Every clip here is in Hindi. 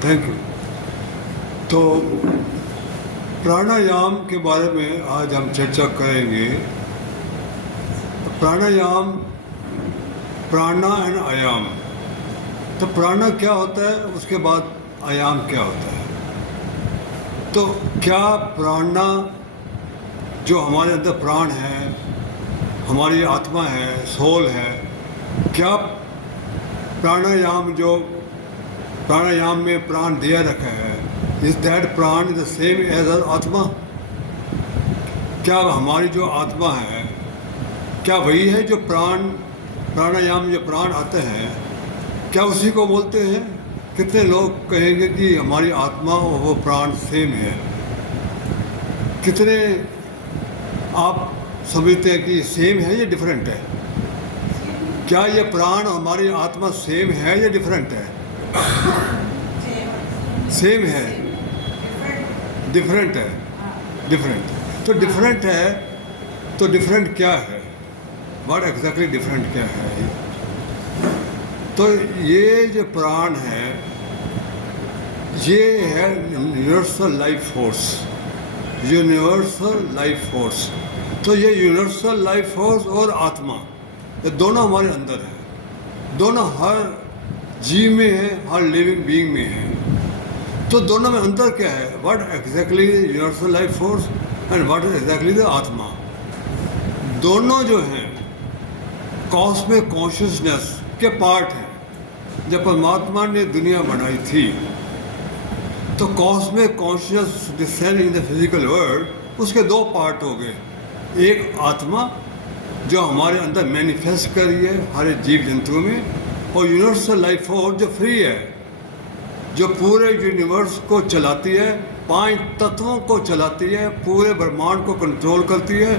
Thank you. तो प्राणायाम के बारे में आज हम चर्चा करेंगे। प्राणायाम, प्राणा एंड आयाम। तो प्राणा क्या होता है, उसके बाद आयाम क्या होता है। तो क्या प्राणा, जो हमारे अंदर प्राण है, हमारी आत्मा है, सोल है, क्या प्राणायाम, जो प्राणायाम में प्राण दिया रखा है, इज दैट प्राण द सेम एज आत्मा? क्या हमारी जो आत्मा है, क्या वही है जो प्राणायाम में जो प्राण आते हैं, क्या उसी को बोलते हैं? कितने लोग कहेंगे कि हमारी आत्मा और वो प्राण सेम है? कितने आप समझते हैं कि सेम है या डिफरेंट है? क्या ये प्राण हमारी आत्मा सेम है या डिफरेंट है? सेम है, डिफरेंट है, डिफरेंट। तो डिफरेंट है, तो डिफरेंट क्या है? व्हाट एग्जैक्टली डिफरेंट क्या है? तो ये जो प्राण है, ये है universal life force, universal life force. तो ये यूनिवर्सल लाइफ फोर्स और आत्मा, ये दोनों हमारे अंदर है, दोनों हर जीव में है, हर लिविंग बीइंग में है। तो दोनों में अंतर क्या है? What exactly universal life force and what exactly the आत्मा। दोनों जो हैं कॉस्मिक कॉन्शियसनेस के पार्ट हैं। जब परमात्मा ने दुनिया बनाई थी तो cosmic conscious descend in the physical world, उसके दो पार्ट हो गए। एक आत्मा जो हमारे अंदर मैनिफेस्ट कर रही है हर जीव जंतु में, और यूनिवर्सल लाइफ फोर्स जो फ्री है, जो पूरे यूनिवर्स को चलाती है, 5 तत्वों को चलाती है, पूरे ब्रह्मांड को कंट्रोल करती है,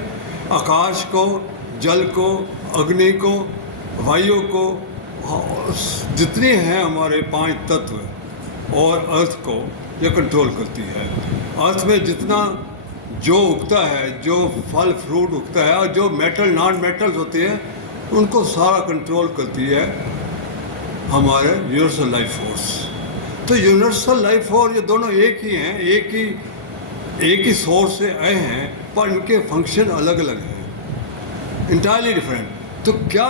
आकाश को, जल को, अग्नि को, वायु को, जितने हैं हमारे 5 तत्व, और अर्थ को ये कंट्रोल करती है। अर्थ में जितना जो उगता है, जो फल फ्रूट उगता है, और जो मेटल नॉन मेटल्स होते हैं, उनको सारा कंट्रोल करती है हमारे यूनिवर्सल लाइफ फोर्स। तो यूनिवर्सल लाइफ फोर्स ये दोनों एक ही हैं, एक ही सोर्स से आए हैं, पर इनके फंक्शन अलग अलग हैं, इंटायरली डिफरेंट। तो क्या,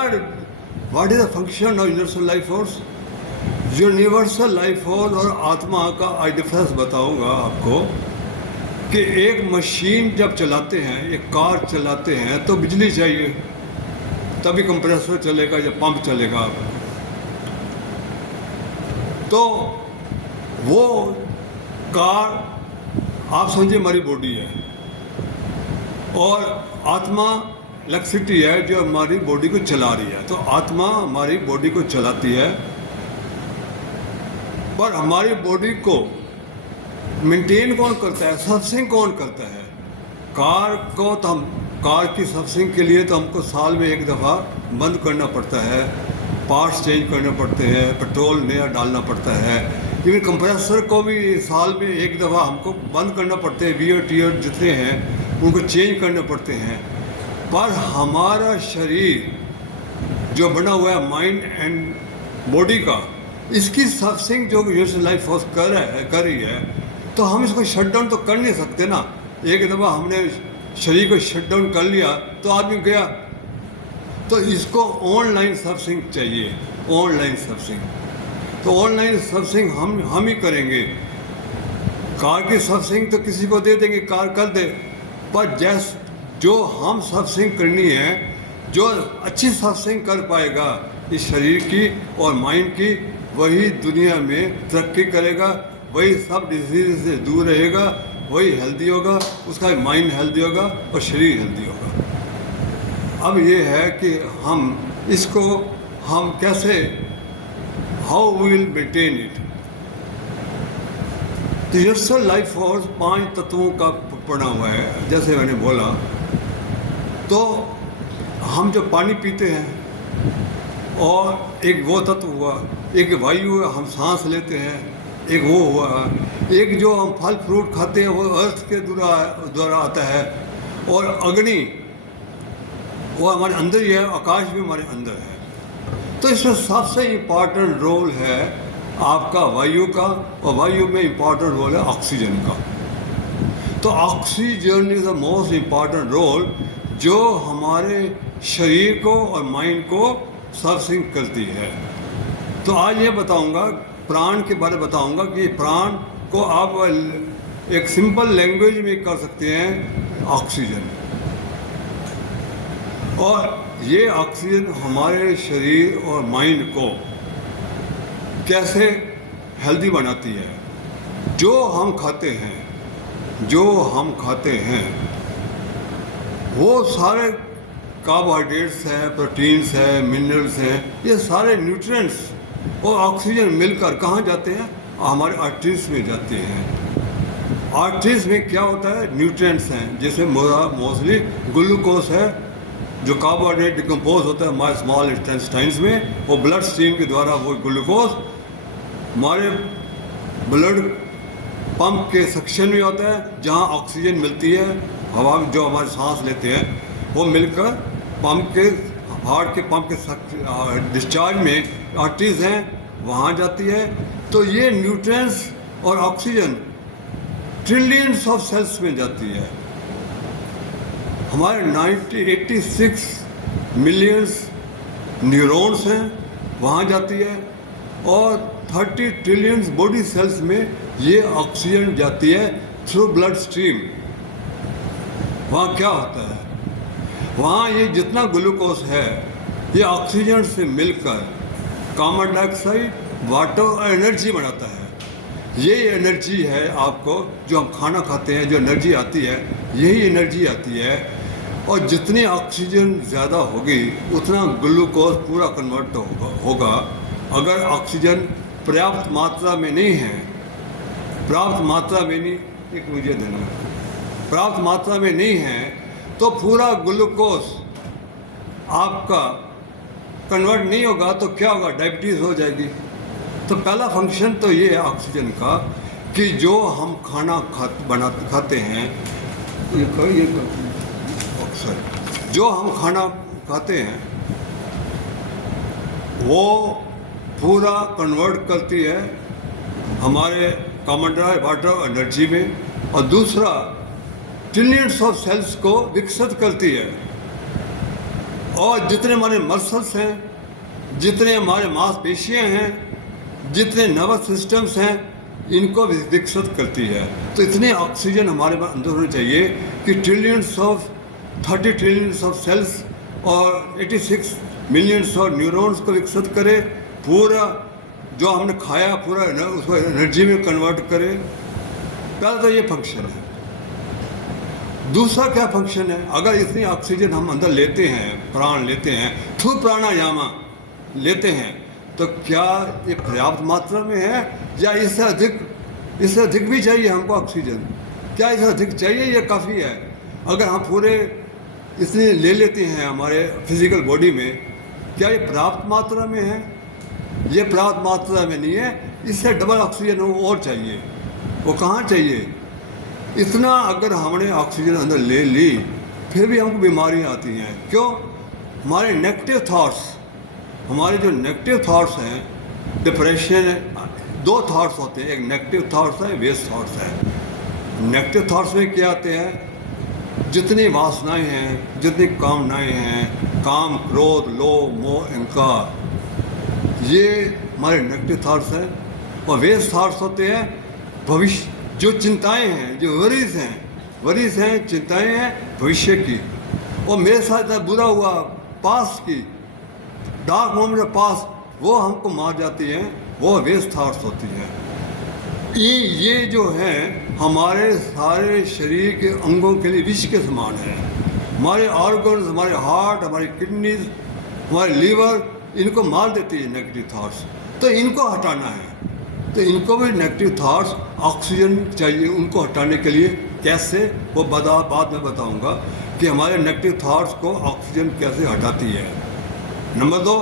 what is the function of universal life force? Universal life force और आत्मा का आई डिफरेंस बताऊंगा आपको कि एक मशीन जब चलाते हैं, एक कार चलाते हैं, तो बिजली चाहिए, तभी कंप्रेसर चलेगा या पंप चलेगा। तो वो कार, आप समझिए हमारी बॉडी है, और आत्मा इलेक्ट्रिसिटी है जो हमारी बॉडी को चला रही है। तो आत्मा हमारी बॉडी को चलाती है, पर हमारी बॉडी को मेंटेन कौन करता है? सर्विसिंग कौन करता है? कार को तो हम, कार की सर्विसिंग के लिए तो हमको साल में एक दफ़ा बंद करना पड़ता है, पार्ट्स चेंज करने पड़ते हैं, पेट्रोल नया डालना पड़ता है। इवन कंप्रेसर को भी साल में एक दफ़ा हमको बंद करना पड़ते हैं, वियर टीयर जितने हैं उनको चेंज करने पड़ते हैं। पर हमारा शरीर जो बना हुआ है माइंड एंड बॉडी का, इसकी सर्विसिंग जो यूनिवर्सल लाइफ फोर्स कर रही है, तो हम इसको शट डाउन तो कर नहीं सकते ना। एक दफ़ा हमने शरीर को शट डाउन कर लिया तो आदमी गया। तो इसको ऑनलाइन सर्विसिंग चाहिए, ऑनलाइन सर्विसिंग। तो ऑनलाइन सर्विसिंग हम ही करेंगे। कार की सर्विसिंग तो किसी को दे देंगे, कार कर दे, पर जो हम सर्विसिंग करनी है, जो अच्छी सर्विसिंग कर पाएगा इस शरीर की और माइंड की, वही दुनिया में तरक्की करेगा, वही सब डिजीज से दूर रहेगा, वही हेल्दी होगा, उसका माइंड हेल्दी होगा और शरीर हेल्दी होगा। अब ये है कि हम इसको हम कैसे, how we will maintain it. Universal life force 5 तत्वों का बना हुआ है, जैसे मैंने बोला। तो हम जो पानी पीते हैं, और एक वो तत्व हुआ, एक वायु हम सांस लेते हैं, एक वो हुआ, एक जो हम फल फ्रूट खाते हैं वो अर्थ के द्वारा आता है, और अग्नि वो हमारे अंदर ही है, आकाश भी हमारे अंदर है। तो इसमें सबसे इम्पॉर्टेंट रोल है आपका वायु का, और वायु में इम्पॉर्टेंट रोल है ऑक्सीजन का। तो oxygen is the most important role जो हमारे शरीर को और माइंड को सर्विसिंग करती है। तो आज ये बताऊंगा, प्राण के बारे में बताऊंगा कि प्राण को आप एक सिंपल लैंग्वेज में कर सकते हैं ऑक्सीजन। और ये ऑक्सीजन हमारे शरीर और माइंड को कैसे हेल्दी बनाती है। जो हम खाते हैं वो सारे कार्बोहाइड्रेट्स हैं, प्रोटीन्स हैं, मिनरल्स हैं, ये सारे न्यूट्रिएंट्स और ऑक्सीजन मिलकर कहाँ जाते हैं? हमारे आर्टरीज में जाते हैं। आर्टरीज में क्या होता है? न्यूट्रिएंट्स हैं, जिसमें मोस्टली ग्लूकोज है जो कार्बोहाइड्रेट डिकम्पोज होता है हमारे स्मॉल इंटेस्टाइन्स में, वो ब्लड स्ट्रीम के द्वारा वो ग्लूकोज हमारे ब्लड पंप के सेक्शन में होता है, जहाँ ऑक्सीजन मिलती है, हवा में जो हमारे सांस लेते हैं वो मिलकर पंप के, हार्ट के पंप के डिस्चार्ज में आर्टरीज हैं वहाँ जाती है। तो ये न्यूट्रिएंट्स और ऑक्सीजन ट्रिलियंस ऑफ सेल्स में जाती है। हमारे 86 मिलियंस न्यूरॉन्स हैं वहाँ जाती है, और 30 ट्रिलियंस बॉडी सेल्स में ये ऑक्सीजन जाती है थ्रू ब्लड स्ट्रीम। वहाँ क्या होता है? वहाँ ये जितना ग्लूकोज है ये ऑक्सीजन से मिलकर कार्बन डाइऑक्साइड, वाटर और एनर्जी बनाता है। ये एनर्जी है आपको, जो हम खाना खाते हैं, जो एनर्जी आती है, यही एनर्जी आती है। और जितनी ऑक्सीजन ज़्यादा होगी उतना ग्लूकोज पूरा कन्वर्ट होगा। अगर ऑक्सीजन पर्याप्त मात्रा में नहीं है, पर्याप्त मात्रा में नहीं, एक मुझे देना, पर्याप्त मात्रा में नहीं है तो पूरा ग्लूकोज आपका कन्वर्ट नहीं होगा, तो क्या होगा? डायबिटीज़ हो जाएगी। तो पहला फंक्शन तो ये है ऑक्सीजन का कि जो हम खाना खाते हैं, जो हम खाना खाते हैं वो पूरा कन्वर्ट करती है हमारे कार्बन डाइऑक्साइड, वाटर, एनर्जी में। और दूसरा ट्रिलियंस ऑफ सेल्स को विकसित करती है। और जितने हमारे मसल्स हैं, जितने हमारे मांसपेशियां हैं, जितने नर्वस सिस्टम्स हैं, इनको विकसित करती है। तो इतनी ऑक्सीजन हमारे अंदर होनी चाहिए कि 30 ट्रिलियंस ऑफ सेल्स और 86 मिलियंस ऑफ न्यूरॉन्स को विकसित करे, पूरा जो हमने खाया पूरा उसको एनर्जी में कन्वर्ट करे। पहला तो ये फंक्शन है। दूसरा क्या फंक्शन है? अगर इतनी ऑक्सीजन हम अंदर लेते हैं, प्राण लेते हैं, थ्रू प्राणायाम लेते हैं, तो क्या ये पर्याप्त मात्रा में है या इससे अधिक भी चाहिए हमको ऑक्सीजन? क्या इससे अधिक चाहिए या काफ़ी है? अगर हम पूरे इसलिए ले लेते हैं हमारे फिजिकल बॉडी में, क्या ये पर्याप्त मात्रा में है? ये पर्याप्त मात्रा में नहीं है, इससे डबल ऑक्सीजन और चाहिए। वो कहाँ चाहिए? इतना अगर हमने ऑक्सीजन अंदर ले ली फिर भी हमको बीमारियाँ आती हैं। क्यों? हमारे नेगेटिव थॉट्स, हमारे जो नेगेटिव थॉट्स हैं, डिप्रेशन है, दो थॉट्स होते हैं, एक नेगेटिव थॉट्स है, वेस्ट थॉट्स है। नेगेटिव थॉट्स में क्या आते हैं? जितनी वासनाएं हैं, जितनी कामनाएं हैं, काम, क्रोध, लोभ, मोह, अहंकार, ये हमारे नेगेटिव थॉट्स हैं। और वेस्ट थॉट्स होते हैं भविष्य, जो चिंताएं हैं, जो वरीज हैं, चिंताएं हैं भविष्य की। और मेरे साथ इतना बुरा हुआ, पास की डार्क मोमेंट ऑफ पास, वो हमको मार जाती हैं, वो वेस्ट थॉट्स होती हैं। ये जो है हमारे सारे शरीर के अंगों के लिए विष के समान है। हमारे ऑर्गन्स, हमारे हार्ट, हमारी किडनीज, हमारे लीवर, इनको मार देती है नेगेटिव थॉट्स। तो इनको हटाना है, तो इनको भी नेगेटिव थॉट्स ऑक्सीजन चाहिए उनको हटाने के लिए। कैसे? वो बाद में बताऊंगा कि हमारे नेगेटिव थॉट्स को ऑक्सीजन कैसे हटाती है। नंबर 2,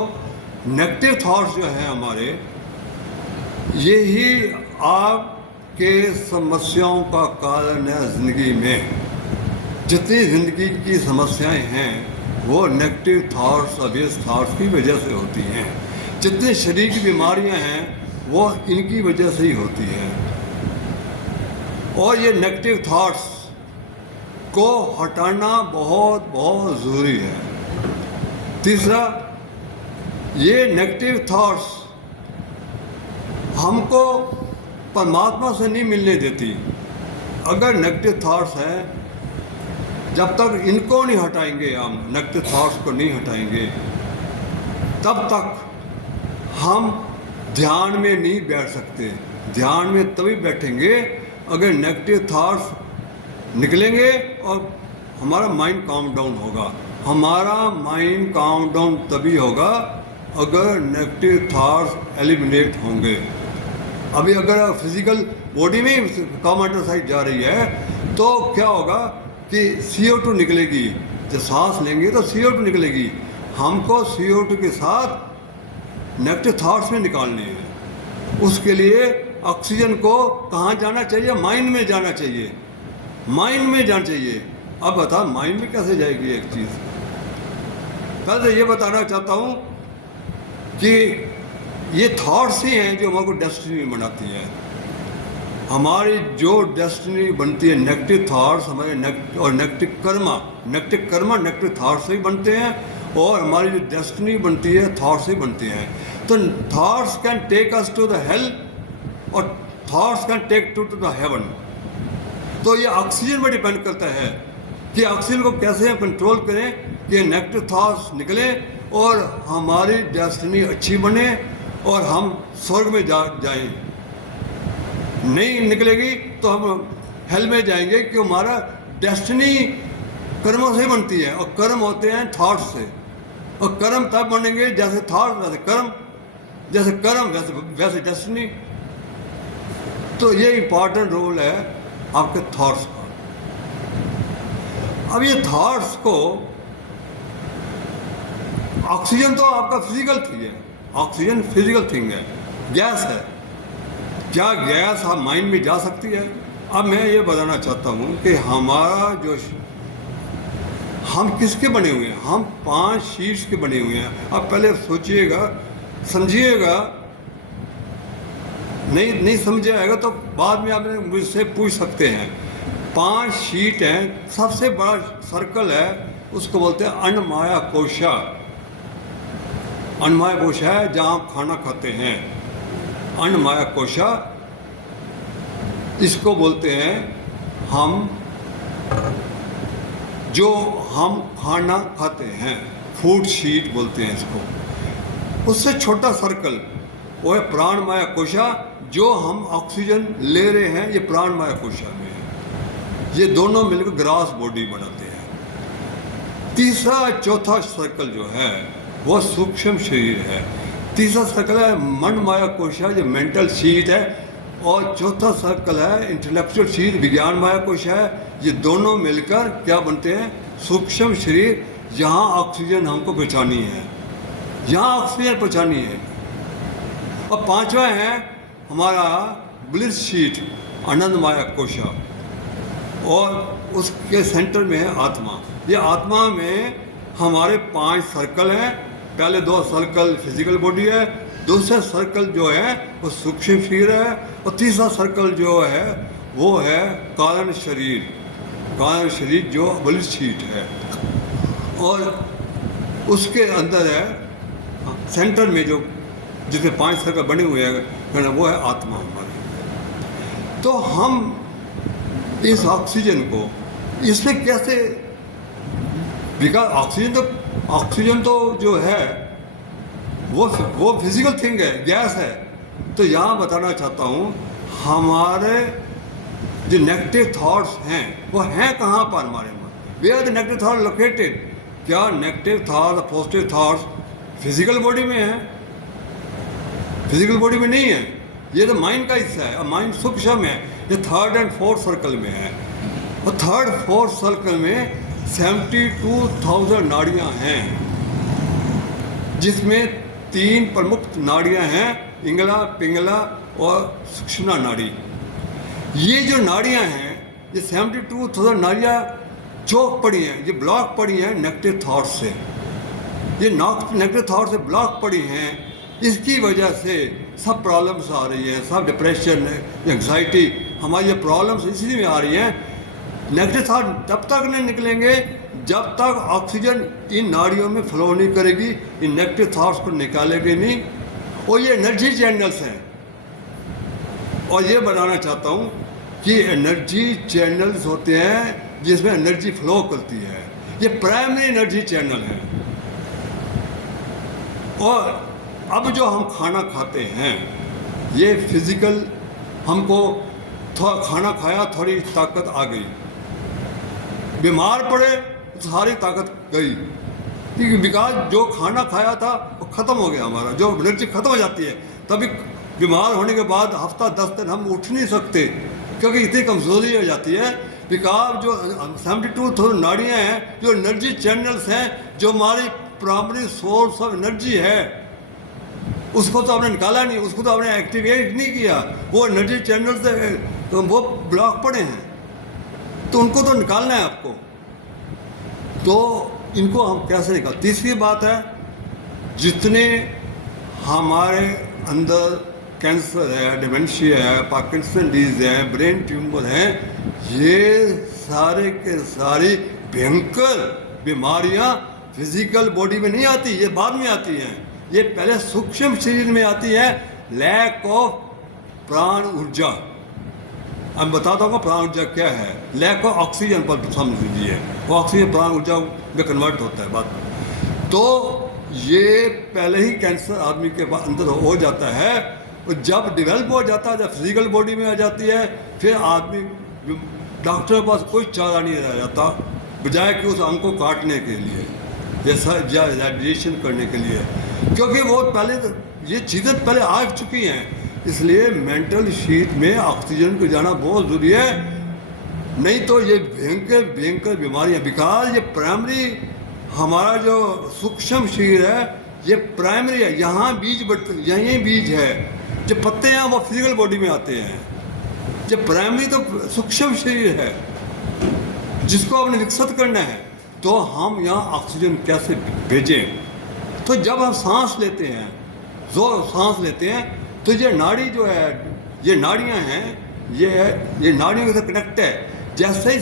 नेगेटिव थॉट्स जो हैं हमारे, यही आपके समस्याओं का कारण है। ज़िंदगी में जितनी ज़िंदगी की समस्याएं हैं वो नेगेटिव थॉट्स और वेस्ट थॉट्स की वजह से होती हैं। जितने शरीर की बीमारियां हैं वो इनकी वजह से ही होती है। और ये नेगेटिव थॉट्स को हटाना बहुत बहुत ज़रूरी है। तीसरा, ये नेगेटिव थॉट्स हमको परमात्मा से नहीं मिलने देती। अगर नेगेटिव थॉट्स हैं, जब तक इनको नहीं हटाएंगे, हम नेगेटिव थॉट्स को नहीं हटाएंगे, तब तक हम ध्यान में नहीं बैठ सकते। ध्यान में तभी बैठेंगे अगर नेगेटिव थॉट्स निकलेंगे और हमारा माइंड काम डाउन होगा। हमारा माइंड काम डाउन तभी होगा अगर नेगेटिव थॉट्स एलिमिनेट होंगे। अभी अगर फिजिकल बॉडी में कार्बन डाइऑक्साइड जा रही है तो क्या होगा कि CO2 निकलेगी। जब सांस लेंगे तो CO2 निकलेगी। हमको CO2 के साथ नेगेटिव थॉट्स में निकालने हैं। उसके लिए ऑक्सीजन को कहाँ जाना चाहिए? माइंड में जाना चाहिए। माइंड में जाना चाहिए। अब बता, माइंड में कैसे जाएगी एक चीज़? पहले तो ये बताना चाहता हूँ कि ये थॉट्स ही हैं जो हमको डेस्टिनी बनाती है। हमारी जो डेस्टिनी बनती है, नेगेटिव थॉट्स हमारे नेगेटिव कर्मा नेगेटिव थॉट्स से ही बनते हैं, और हमारी जो डेस्टिनी बनती है थॉट्स से ही बनती हैं। तो thoughts can take us to the hell और thoughts can take to the heaven. तो ये ऑक्सीजन पर डिपेंड करता है कि ऑक्सीजन को कैसे हम कंट्रोल करें कि नेगेटिव थॉट्स निकले और हमारी डेस्टिनी अच्छी बने और हम स्वर्ग में जाएं। नहीं निकलेगी तो हम हेल में जाएंगे, कि हमारा डेस्टिनी कर्मों से बनती है, और कर्म होते हैं थॉट्स से। और कर्म तब बनेंगे जैसे थॉट वैसे कर्म, जैसे कर्म वैसे डेस्टिनी। तो ये इम्पॉर्टेंट रोल है आपके थॉट्स का। अब ये थॉट्स को, ऑक्सीजन तो आपका फिजिकल थिंग है, ऑक्सीजन फिजिकल थिंग है, गैस है। क्या गैस आप माइंड में जा सकती है? अब मैं ये बताना चाहता हूँ कि हमारा जो, हम किसके बने हुए हैं? हम 5 शीट्स के बने हुए हैं। अब पहले सोचिएगा, समझिएगा। नहीं समझ आएगा तो बाद में आप मुझसे पूछ सकते हैं। 5 शीट हैं। सबसे बड़ा सर्कल है, उसको बोलते हैं अन्नमाया कोशा। अन्नमाया कोशा है जहाँ आप खाना खाते हैं। अन्नमाया कोशा इसको बोलते हैं हम, जो हम खाना खाते हैं, फूड शीट बोलते हैं इसको। उससे छोटा सर्कल वो है प्राणमाया कोशा, जो हम ऑक्सीजन ले रहे हैं, ये प्राणमाया कोशा में है। ये दोनों मिलकर ग्रास बॉडी बनाते हैं। तीसरा चौथा सर्कल जो है वो सूक्ष्म शरीर है। तीसरा सर्कल है मन माया कोशा, जो मेंटल शीट है, और चौथा सर्कल है इंटेलेक्चुअल शीट, विज्ञान माया कोशा है। ये दोनों मिलकर क्या बनते हैं? सूक्ष्म शरीर, जहाँ ऑक्सीजन हमको पहुँचानी है, यहाँ ऑक्सीजन पहुँचानी है। और पांचवा है हमारा ब्लिस शीट, आनंद माया कोशा, और उसके सेंटर में है आत्मा। ये आत्मा में हमारे 5 सर्कल हैं। पहले 2 सर्कल फिजिकल बॉडी है, दूसरा सर्कल जो है वो सूक्ष्म शरीर है, और तीसरा सर्कल जो है वो है कारण शरीर। कारण शरीर जो ब्लिस शीट है, और उसके अंदर है सेंटर में जो जिसमें 5 सर्कल बने हुए हैं, वो है आत्मा हमारी। तो हम इस ऑक्सीजन को इसमें कैसे, बिकॉज ऑक्सीजन तो जो है वो फिजिकल थिंग है, गैस है। तो यहाँ बताना चाहता हूँ, हमारे जो नेगेटिव थॉट्स हैं वो हैं कहाँ पर हमारे में? Where the negative thought located? क्या negative thought positive thoughts physical body में है? फिजिकल बॉडी में नहीं है। ये तो माइंड का हिस्सा है, और माइंड सूक्ष्म है। ये 3rd and 4th सर्कल में है, और 3rd 4th सर्कल में 72,000 नाड़ियाँ हैं, जिसमें 3 प्रमुख नाड़ियाँ हैं, इंगला, पिंगला और सुषुम्ना नाड़ी। ये जो नाड़ियाँ हैं, ये 72,000 नाड़ियाँ चौक पड़ी हैं, ये ब्लॉक पड़ी हैं नेगेटिव थॉट से। ये नेगेटिव थॉट से ब्लॉक पड़ी हैं, इसकी वजह से सब प्रॉब्लम्स आ रही है, सब डिप्रेशन, एंग्जाइटी, हमारी ये प्रॉब्लम्स इसलिए में आ रही हैं। नेगेटिव थॉट तब तक नहीं निकलेंगे जब तक ऑक्सीजन इन नाड़ियों में फ्लो नहीं करेगी, इन नेगेटिव थॉट्स को निकालेगी नहीं। और ये एनर्जी चैनल्स हैं, और ये बनाना चाहता हूँ कि एनर्जी चैनल्स होते हैं जिसमें एनर्जी फ्लो करती है, ये प्राइमरी एनर्जी चैनल है। और अब जो हम खाना खाते हैं ये फिजिकल, हमको थोड़ा खाना खाया थोड़ी ताकत आ गई, बीमार पड़े तो सारी ताकत गई, क्योंकि बिकॉज जो खाना खाया था वो ख़त्म हो गया, हमारा जो एनर्जी ख़त्म हो जाती है। तभी बीमार होने के बाद हफ्ता 10 दिन हम उठ नहीं सकते, क्योंकि इतनी कमज़ोरी हो जाती है। बिकॉज जो 72 नाड़ियाँ हैं, जो एनर्जी चैनल्स हैं, जो हमारी प्राइमरी सोर्स ऑफ एनर्जी है, उसको तो आपने निकाला नहीं, उसको तो आपने एक्टिवेट नहीं किया। वो एनर्जी चैनल्स तो वो ब्लॉक पड़े हैं, तो उनको तो निकालना है आपको। तो इनको हम कैसे निकाल। तीसरी बात है, जितने हमारे अंदर कैंसर है, डिमेंशिया है, पार्किंसन डिजीज है, ब्रेन ट्यूमर है, ये सारे के सारी भयंकर बीमारियां फिजिकल बॉडी में नहीं आती, ये बाद में आती हैं। ये पहले सूक्ष्म शरीर में आती है, लैक ऑफ प्राण ऊर्जा। अब बताता हूँ प्राण ऊर्जा क्या है। लैक ऑफ ऑक्सीजन पर समझ लीजिए, वो ऑक्सीजन प्राण ऊर्जा में कन्वर्ट होता है बाद में। तो ये पहले ही कैंसर आदमी के अंदर हो जाता है, और जब डेवलप हो जाता है, जब फिजिकल बॉडी में आ जाती है, फिर आदमी डॉक्टर के पास कोई चारा नहीं रह जाता, बजाय कि उस अंग को काटने के लिए, जैसा रेडिएशन करने के लिए, क्योंकि वो पहले ये चीज़ें पहले आ चुकी हैं। इसलिए मेंटल शीट में ऑक्सीजन को जाना बहुत ज़रूरी है, नहीं तो ये भयंकर भयंकर बीमारियाँ। बिकॉज ये प्राइमरी, हमारा जो सूक्ष्म शरीर है ये प्राइमरी है, यहाँ बीज बढ़ते, यहीं बीज है, जो पत्ते हैं वो फिजिकल बॉडी में आते हैं। जो प्राइमरी तो सूक्ष्म शरीर है जिसको आपने विकसित करना है। तो हम यहाँ ऑक्सीजन कैसे भेजें? तो जब हम सांस लेते हैं, जो सांस लेते हैं, तो ये नाड़ी जो है, ये नाड़ियाँ हैं, ये नाड़ियों के साथ कनेक्ट है। जैसे ही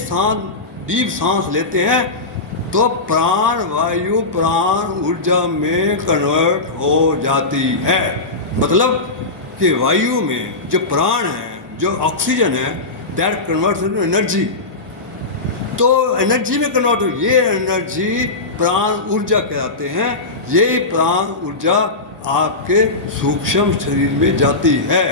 डीप सांस लेते हैं तो प्राण वायु प्राण ऊर्जा में कन्वर्ट हो जाती है। मतलब कि वायु में जो प्राण है, जो ऑक्सीजन है, दैट कन्वर्ट्स इनटू एनर्जी। तो एनर्जी में कन्वर्ट हो, ये एनर्जी प्राण ऊर्जा कहलाते हैं। ये प्राण ऊर्जा आपके सूक्ष्म शरीर में जाती है,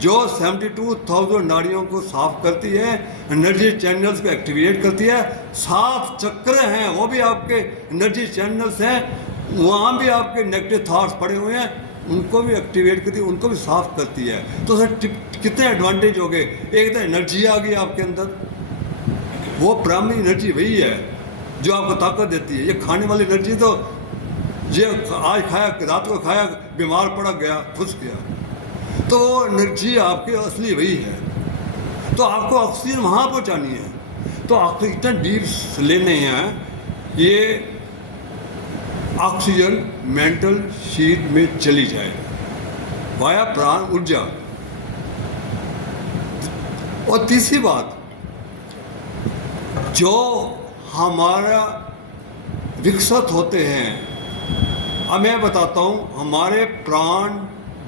जो 72,000 नाड़ियों को साफ करती है, एनर्जी चैनल्स को एक्टिवेट करती है। 7 चक्र हैं, वो भी आपके एनर्जी चैनल्स हैं, वहाँ भी आपके नेगेटिव थॉट्स पड़े हुए हैं, उनको भी एक्टिवेट करती है, उनको भी साफ करती है। तो सर कितने एडवांटेज हो गए। एक तो एनर्जी आ गई आपके अंदर, वो प्राइमरी एनर्जी वही है जो आपको ताकत देती है। ये खाने वाली एनर्जी तो ये आज खाया, रात को खाया, बीमार पड़ा, गया, फुस गया, तो वो एनर्जी आपकी असली वही है। तो आपको ऑक्सीजन वहाँ पहुँचानी है। तो आपको इतना डीप लेने हैं, ये ऑक्सीजन मेंटल शीट में चली जाए वाया प्राण ऊर्जा। और तीसरी बात, जो हमारा विकसित होते हैं, अब मैं बताता हूँ, हमारे प्राण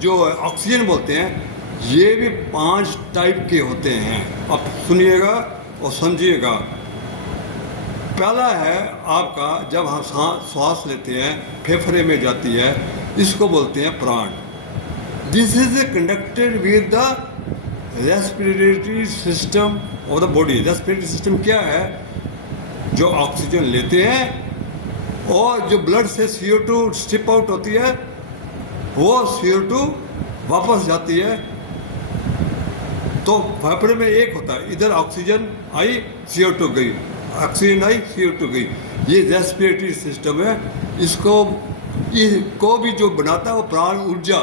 जो ऑक्सीजन बोलते हैं, ये भी 5 टाइप के होते हैं। अब सुनिएगा और समझिएगा। पहला है आपका, जब हम श्वास लेते हैं, फेफड़े में जाती है, इसको बोलते हैं प्राण। This is connected with the respiratory system of the body. Respiratory system क्या है? जो ऑक्सीजन लेते हैं और जो ब्लड से CO2 स्ट्रिप आउट होती है, वो CO2 वापस जाती है। तो फेफड़े में एक होता है, इधर ऑक्सीजन आई, CO2 गई, ऑक्सीजन आई, CO2 गई। ये रेस्पिरेटरी सिस्टम है। इसको भी जो बनाता है वो प्राण ऊर्जा।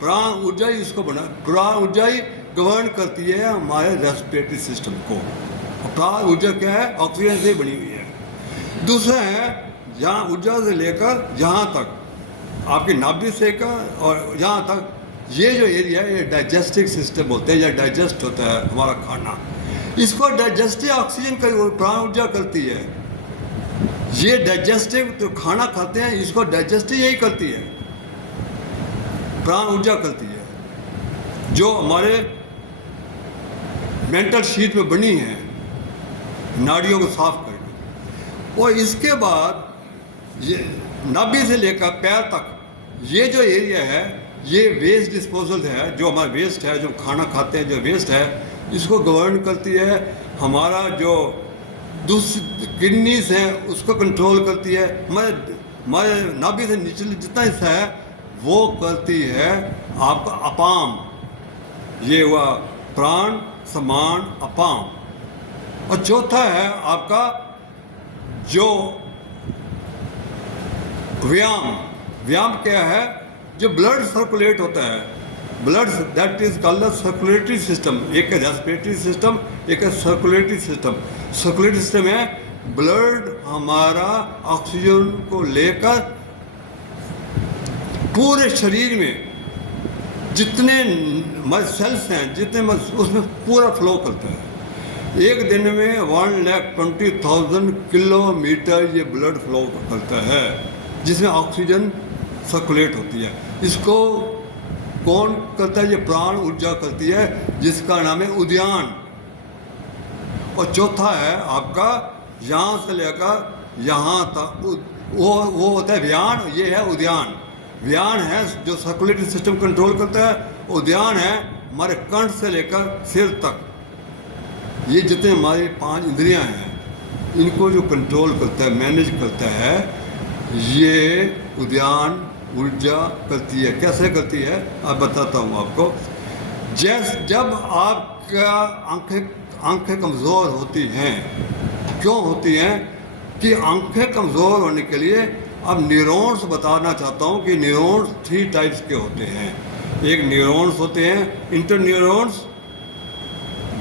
प्राण ऊर्जा ही इसको बना, प्राण ऊर्जा ही गवर्न करती है हमारे रेस्पिरेटरी सिस्टम को। प्राण ऊर्जा क्या है? ऑक्सीजन से बनी हुई है। दूसरा है, यहाँ ऊर्जा से लेकर यहाँ तक आपकी नाभि से का और यहाँ तक ये जो एरिया है ये डाइजेस्टिव सिस्टम बोलते हैं, या डाइजेस्ट होता है हमारा खाना। इसको डाइजेस्टिव ऑक्सीजन प्राण ऊर्जा करती है। ये डाइजेस्टिव जो खाना खाते हैं इसको डाइजेस्टिव यही करती है, प्राण ऊर्जा करती है, जो हमारे मेंटल शीट में बनी है नाड़ियों को साफ करके। और इसके बाद ये नाभि से लेकर पैर तक ये जो एरिया है ये वेस्ट डिस्पोजल है, जो हमारा वेस्ट है, जो खाना खाते हैं जो वेस्ट है, इसको गवर्न करती है। हमारा जो किडनीज हैं उसको कंट्रोल करती है। हमारे नाभि से निचले जितना हिस्सा है वो करती है आपका अपाम, ये हुआ प्राण समान अपाम। और चौथा है आपका जो व्यायाम। व्यायाम क्या है? जो ब्लड सर्कुलेट होता है, blood that is called the circulatory system. एक है रेस्पिरेटरी सिस्टम, एक है सर्कुलेटरी सिस्टम। सर्कुलेटरी सिस्टम है ब्लड हमारा ऑक्सीजन को लेकर पूरे शरीर में जितने सेल्स हैं जितने उसमें पूरा फ्लो करता है। एक दिन में 1,20,000 किलोमीटर ये ब्लड फ्लो करता है, जिसमें ऑक्सीजन सर्कुलेट होती है। इसको कौन करता है? ये प्राण ऊर्जा करती है, जिसका नाम है उद्यान। और चौथा है आपका यहाँ से लेकर यहाँ तक वो होता है व्यान, ये है उद्यान। व्यान है जो सर्कुलेटरी सिस्टम कंट्रोल करता है, उद्यान है हमारे कंठ से लेकर सिर तक। ये जितने हमारी 5 इंद्रियां हैं इनको जो कंट्रोल करता है, मैनेज करता है, ये उद्यान ऊर्जा करती है। कैसे करती है अब बताता हूँ आपको। जब आपका आंखें कमज़ोर होती हैं, क्यों होती हैं? कि आंखें कमज़ोर होने के लिए अब न्यूरॉन्स बताना चाहता हूँ कि न्यूरॉन्स 3 टाइप्स के होते हैं। एक न्यूरॉन्स होते हैं इंटर न्यूरॉन्स,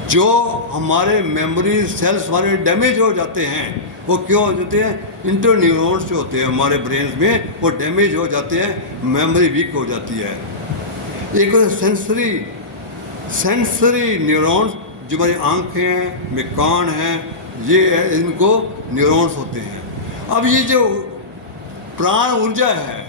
जो हमारे मेमोरी सेल्स हमारे डैमेज हो जाते हैं। वो क्यों हो जाते हैं? इंटर न्यूरॉन्स जो होते हैं हमारे ब्रेन में वो डैमेज हो जाते हैं, मेमोरी वीक हो जाती है। एक सेंसरी न्यूरॉन्स जो हमारी आँखें में कान हैं, ये इनको न्यूरॉन्स होते हैं। अब ये जो प्राण ऊर्जा है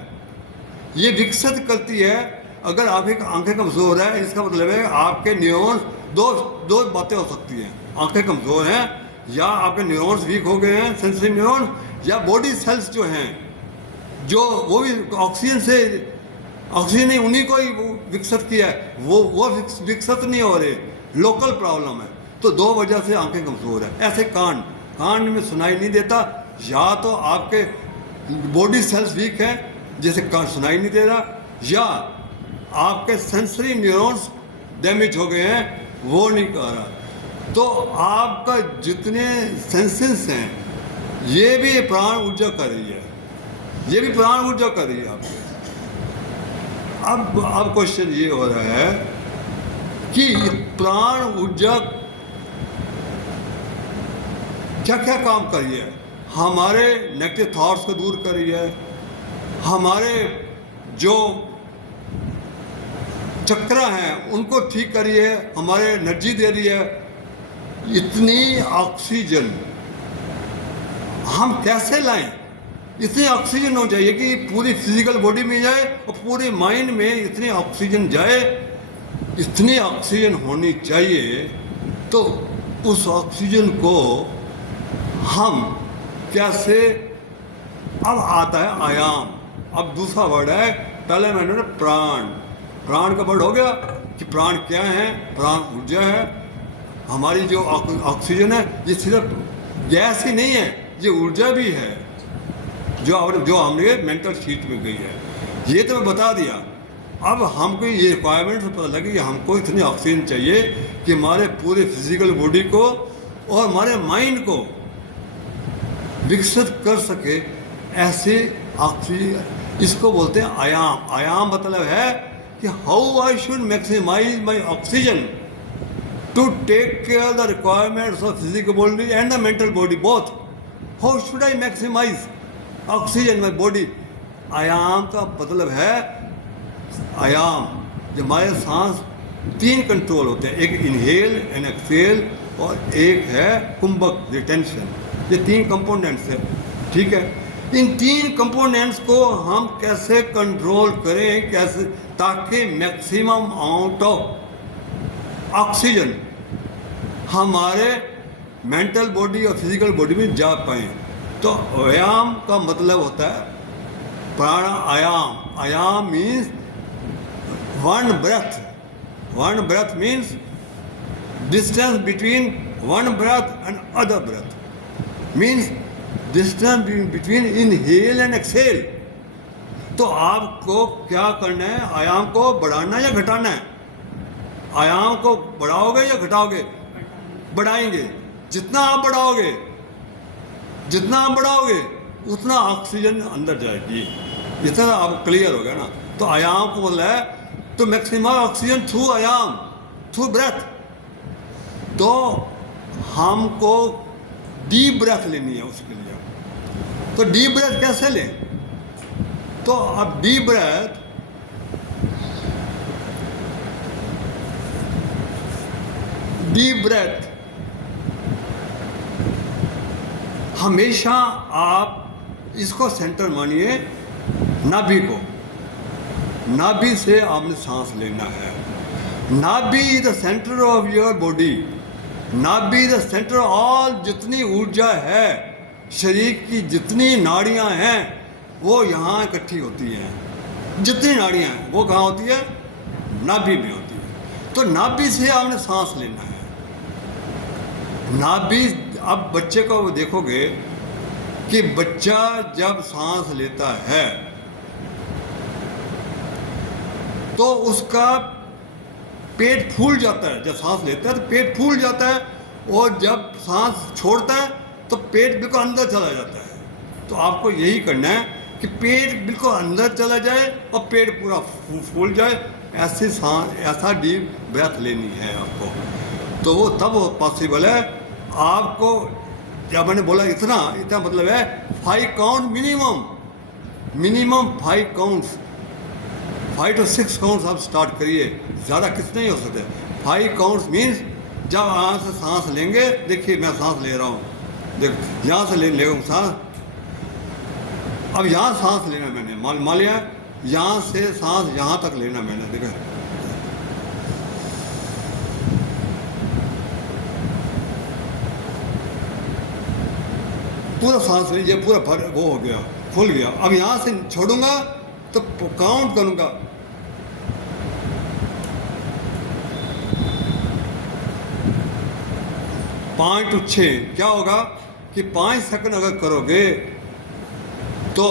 ये विकसित करती है। अगर आपकी आंखें कमज़ोर है इसका मतलब है आपके न्यूरॉन्स दो बातें हो सकती हैं। आंखें कमज़ोर हैं या आपके न्यूरॉन्स वीक हो गए हैं, सेंसरी न्यूरॉन्स, या बॉडी सेल्स जो हैं जो वो भी ऑक्सीजन नहीं उन्हीं को ही विकसित किया है, वो विकसित नहीं हो रहे, लोकल प्रॉब्लम है। तो 2 वजह से आंखें कमज़ोर है। ऐसे कान में सुनाई नहीं देता, या तो आपके बॉडी सेल्स वीक हैं जैसे कान सुनाई नहीं दे रहा, या आपके सेंसरी न्यूरॉन्स डैमेज हो गए हैं, वो नहीं कर रहा। तो आपका जितने सेंसेस हैं ये भी प्राण ऊर्जा कर रही है, ये भी प्राण ऊर्जा कर रही है आपको। अब क्वेश्चन ये हो रहा है कि प्राण ऊर्जा क्या क्या काम कर रही है? हमारे नेगेटिव थॉट्स को दूर कर रही है, हमारे जो चक्र हैं उनको ठीक कर रही है, हमारे एनर्जी दे रही है। इतनी ऑक्सीजन हम कैसे लाएं? इतनी ऑक्सीजन हो चाहिए कि पूरी फिजिकल बॉडी में जाए और पूरे माइंड में इतनी ऑक्सीजन जाए, इतनी ऑक्सीजन होनी चाहिए। तो उस ऑक्सीजन को हम कैसे, अब आता है आयाम। अब दूसरा वर्ड है, पहले मैंने प्राण का वर्ड हो गया कि प्राण क्या है? प्राण ऊर्जा है। हमारी जो ऑक्सीजन है ये सिर्फ गैस ही नहीं है, ये ऊर्जा भी है जो हमारे मेंटल शीट में गई है। ये तो मैं बता दिया। अब हमको ये रिक्वायरमेंट से पता लगी कि हमको इतनी ऑक्सीजन चाहिए कि हमारे पूरे फिजिकल बॉडी को और हमारे माइंड को विकसित कर सके। ऐसे ऑक्सीजन, इसको बोलते हैं आयाम। आयाम मतलब है कि how I should maximise my oxygen to take care the requirements of physical body and the mental body both. How should I maximise oxygen my body? आयाम का मतलब है आयाम, जो हमारे सांस 3 कंट्रोल होते हैं, एक इनहेल एंड एक्सहेल और एक है कुंभक रिटेंशन। ये 3 कंपोनेंट्स है, ठीक है। इन 3 कंपोनेंट्स को हम कैसे कंट्रोल करें, कैसे, ताकि मैक्सिमम अमाउंट ऑफ ऑक्सीजन हमारे मेंटल बॉडी और फिजिकल बॉडी में जा पाए। तो व्यायाम का मतलब होता है प्राणायाम। आयाम means one breath, one breath means distance between one breath and other breath, means distance between inhale and exhale. तो आपको क्या करना है, आयाम को बढ़ाना या घटाना है? आयाम को बढ़ाओगे या घटाओगे? बढ़ाएंगे। जितना आप बढ़ाओगे, जितना आप बढ़ाओगे उतना ऑक्सीजन अंदर जाएगी। इतना आप क्लियर हो गया ना। तो आयाम को मतलब है तो मैक्सिमम ऑक्सीजन थ्रू आयाम, थ्रू ब्रेथ। तो हमको डीप ब्रेथ लेनी है उसके लिए। तो डीप ब्रेथ कैसे लें? तो अब डीप ब्रेथ, डीप ब्रेथ हमेशा आप इसको सेंटर मानिए, नाभि को। नाभि से आपने सांस लेना है। नाभि is the centre of your body. नाभि इज द सेंटर ऑल, जितनी ऊर्जा है शरीर की, जितनी नाड़ियां हैं वो यहाँ इकट्ठी होती हैं। जितनी नाड़ियां हैं वो कहाँ होती है? नाभि में होती है। तो नाभि से आपने सांस लेना है। नाभि, अब बच्चे को देखोगे कि बच्चा जब सांस लेता है तो उसका पेट फूल जाता है। जब सांस लेता है तो पेट फूल जाता है, और जब सांस छोड़ता है तो पेट बिल्कुल अंदर चला जाता है। तो आपको यही करना है कि पेट बिल्कुल अंदर चला जाए और पेट पूरा फूल जाए। ऐसे सांस, ऐसा डीप ब्रेथ लेनी है आपको। तो वो तब पॉसिबल है आपको। जब मैंने बोला इतना इतना मतलब है 5 count minimum, minimum 5 counts, 5 to 6 counts आप स्टार्ट करिए। ज़्यादा किस नहीं हो सकते। 5 काउंट्स मीन्स जब यहाँ से सांस लेंगे, देखिए मैं सांस ले रहा हूँ, देख यहाँ से ले हूँ सांस। अब यहाँ सांस लेना मैंने, मान लिया यहाँ से सांस यहाँ तक लेना मैंने, देखा पूरा सांस लीजिए, पूरा वो हो गया, खुल गया। अब यहाँ से छोड़ूंगा तो काउंट करूंगा, 5 to 6। क्या होगा कि 5 सेकंड अगर करोगे तो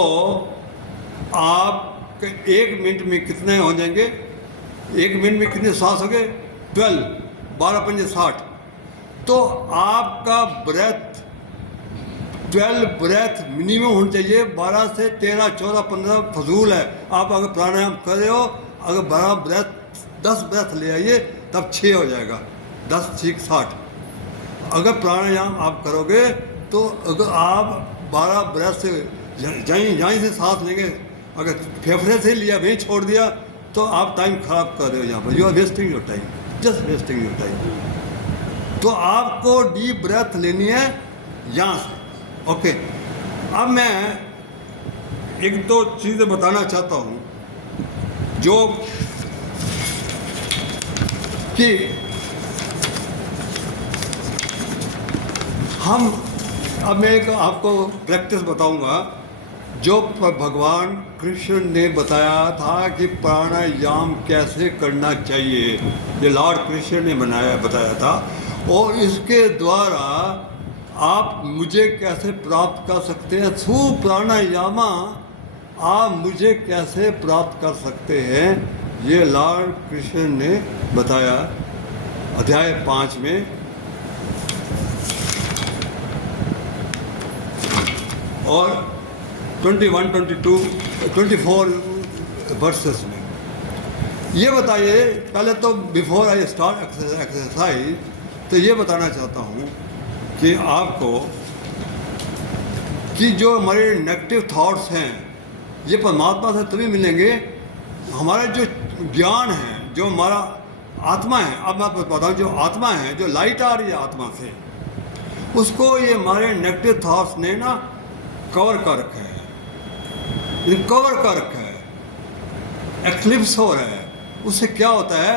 आप 1 मिनट में कितने हो जाएंगे? 1 मिनट में कितने सांस हो गए? 12, 12 पंजे 60। तो आपका ब्रेथ 12 ब्रेथ मिनिमम होना चाहिए। 12 से 13, 14, 15 फजूल है। आप अगर प्राणायाम कर रहे हो, अगर 12 ब्रेथ 10 ब्रेथ ले आइए तब 6 हो जाएगा, 10 6 60। अगर प्राणायाम आप करोगे तो अगर आप 12 ब्रेथ से जहीं से सांस लेंगे, अगर फेफड़े से लिया वहीं छोड़ दिया तो आप टाइम खराब कर रहे हो। यहाँ पर you are wasting your time, just wasting your time. तो आपको डीप ब्रेथ लेनी है यहाँ से। ओके, अब मैं 1-2 चीज़ें बताना चाहता हूँ जो कि हम, अब मैं एक आपको प्रैक्टिस बताऊंगा जो भगवान कृष्ण ने बताया था कि प्राणायाम कैसे करना चाहिए। ये लॉर्ड कृष्ण ने बताया था, और इसके द्वारा आप मुझे कैसे प्राप्त कर सकते हैं। थ्रू प्राणायामा आप मुझे कैसे प्राप्त कर सकते हैं, ये लॉर्ड कृष्ण ने बताया अध्याय 5 में। और 21, 22, 24 वर्सेस में ये बताइए। पहले तो बिफोर आई स्टार्ट एक्सरसाइज तो ये बताना चाहता हूँ कि आपको कि जो हमारे नेगेटिव थॉट्स हैं ये परमात्मा से तभी मिलेंगे हमारा जो ज्ञान है, जो हमारा आत्मा है। अब मैं आपको बताऊँ, जो आत्मा है, जो लाइट आ रही है आत्मा से, उसको ये हमारे नेगेटिव थॉट्स ने ना कवर कर रखा है, ये कवर कर रखा है, एक्लिप्स हो रहा है। उससे क्या होता है,